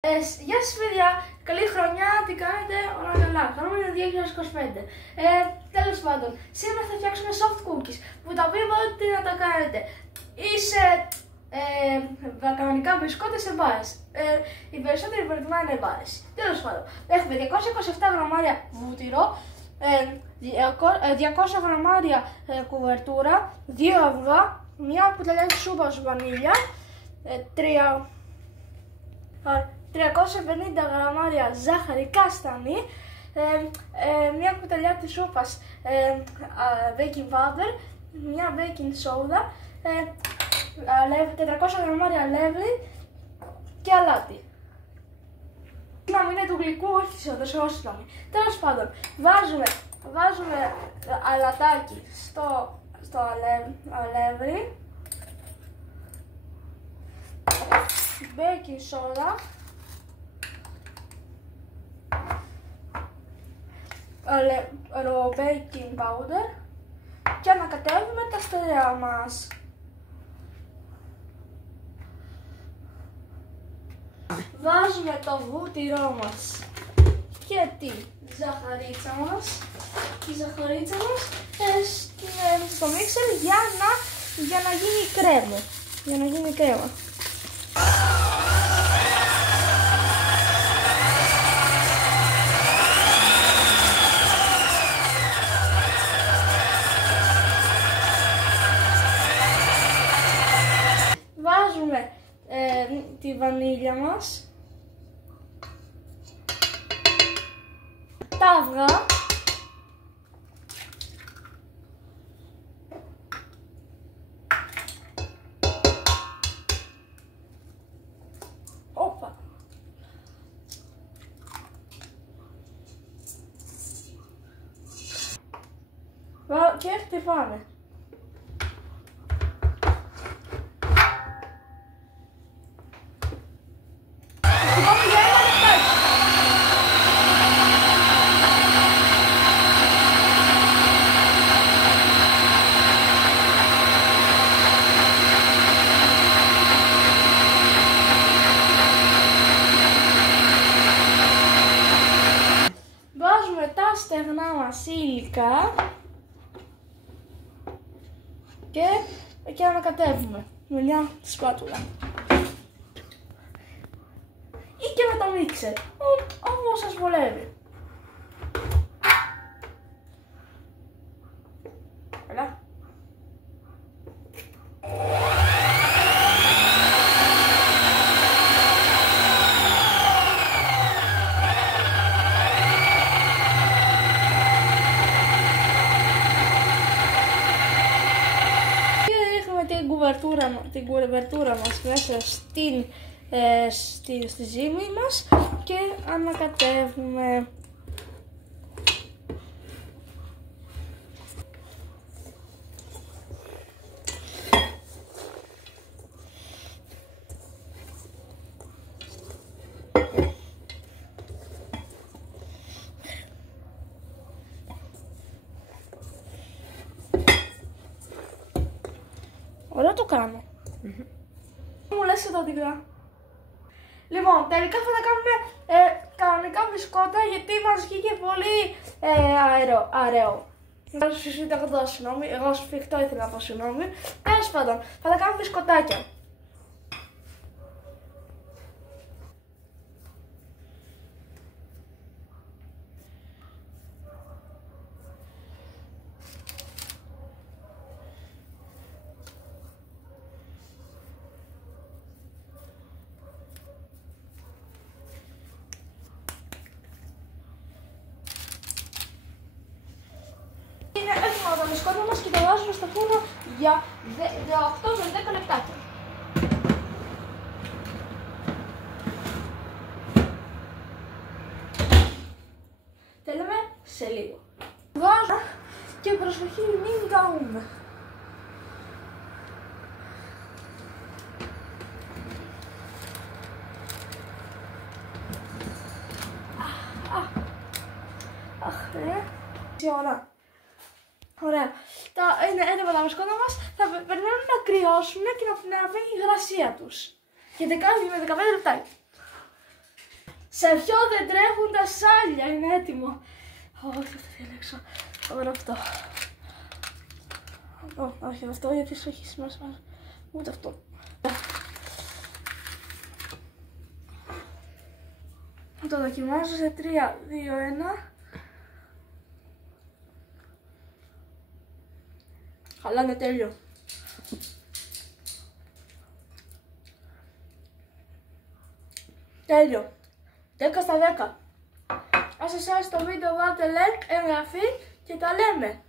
Γεια σας παιδιά, καλή χρονιά, τι κάνετε, όλα καλά, χαρούμε είναι 2025. Τέλος πάντων, σήμερα θα φτιάξουμε soft cookies, που τα οποία μπορείτε να τα κάνετε ή σε κανονικά μπισκότα σε μπάρες. Οι περισσότεροι προτιμάνε μπάρες. Τέλος πάντων, έχουμε 227 γραμμάρια βούτυρο, 200 γραμμάρια κουβερτούρα, 2 αυγά, μια κουταλιά σούπας βανίλια, 350 γραμμάρια ζάχαρη κάστανη, μια κουταλιά της σούπας baking powder, μια baking soda, 400 γραμμάρια αλεύρι και αλάτι. Σλάμι είναι του γλυκού, όχι της σόδας, όχι σλάμι. Τέλος πάντων, βάζουμε αλατάκι στο αλεύρι, baking soda, baking powder και ανακατεύουμε τα στερεά μας. Βάζουμε το βούτυρό μας και τη ζαχαρίτσα μας, στο μίξερ για να γίνει κρέμα. Βάζουμε τη βανίλια μας, τα αυγά, και χτυπάμε. Βάζουμε τα στεγνά μας υλικά και ανακατεύουμε με μια σπάτουλα ή και με το μίξερ, όπως σας βολεύει. Έλα. Την κουβερτούρα μας μέσα στη ζύμη μας και ανακατεύουμε. Ωραία το κάνω. Μου λες εδώ δίπλα. Λοιπόν, τελικά θα τα κάνουμε κανονικά μπισκότα γιατί μας βγήκε πολύ αραιό. Θα σου ζητώ συγγνώμη, εγώ σφιχτό ήθελα να πω συγγνώμη. Τέλος πάντων, θα τα κάνουμε μπισκοτάκια. Είναι έτοιμα τα μπισκότα μας και τα βάζουμε στο φούρνο για 8 με 10 λεπτάκια. Τα λέμε σε λίγο. Βάζω και προσοχή μην καούμε. Ωραία. Είναι έτοιμα τα μπισκότα μας, θα περιμένουμε να κρυώσουν και να φύγει η υγρασία τους. Για 10 με 15 λεπτά. Σε ποιο δεν τρέχουν τα σάλια, είναι έτοιμο. Όχι, αυτό θα διαλέξω. Θα βρω αυτό. Όχι αυτό, γιατί σου έχει σημασία. Ούτε αυτό. Το δοκιμάζω σε 3, 2, 1. Αλλά είναι τέλειο. Τέλειο. 10 στα 10. Αν σας άρεσε το βίντεο, βάλτε like, εγγραφή και τα λέμε.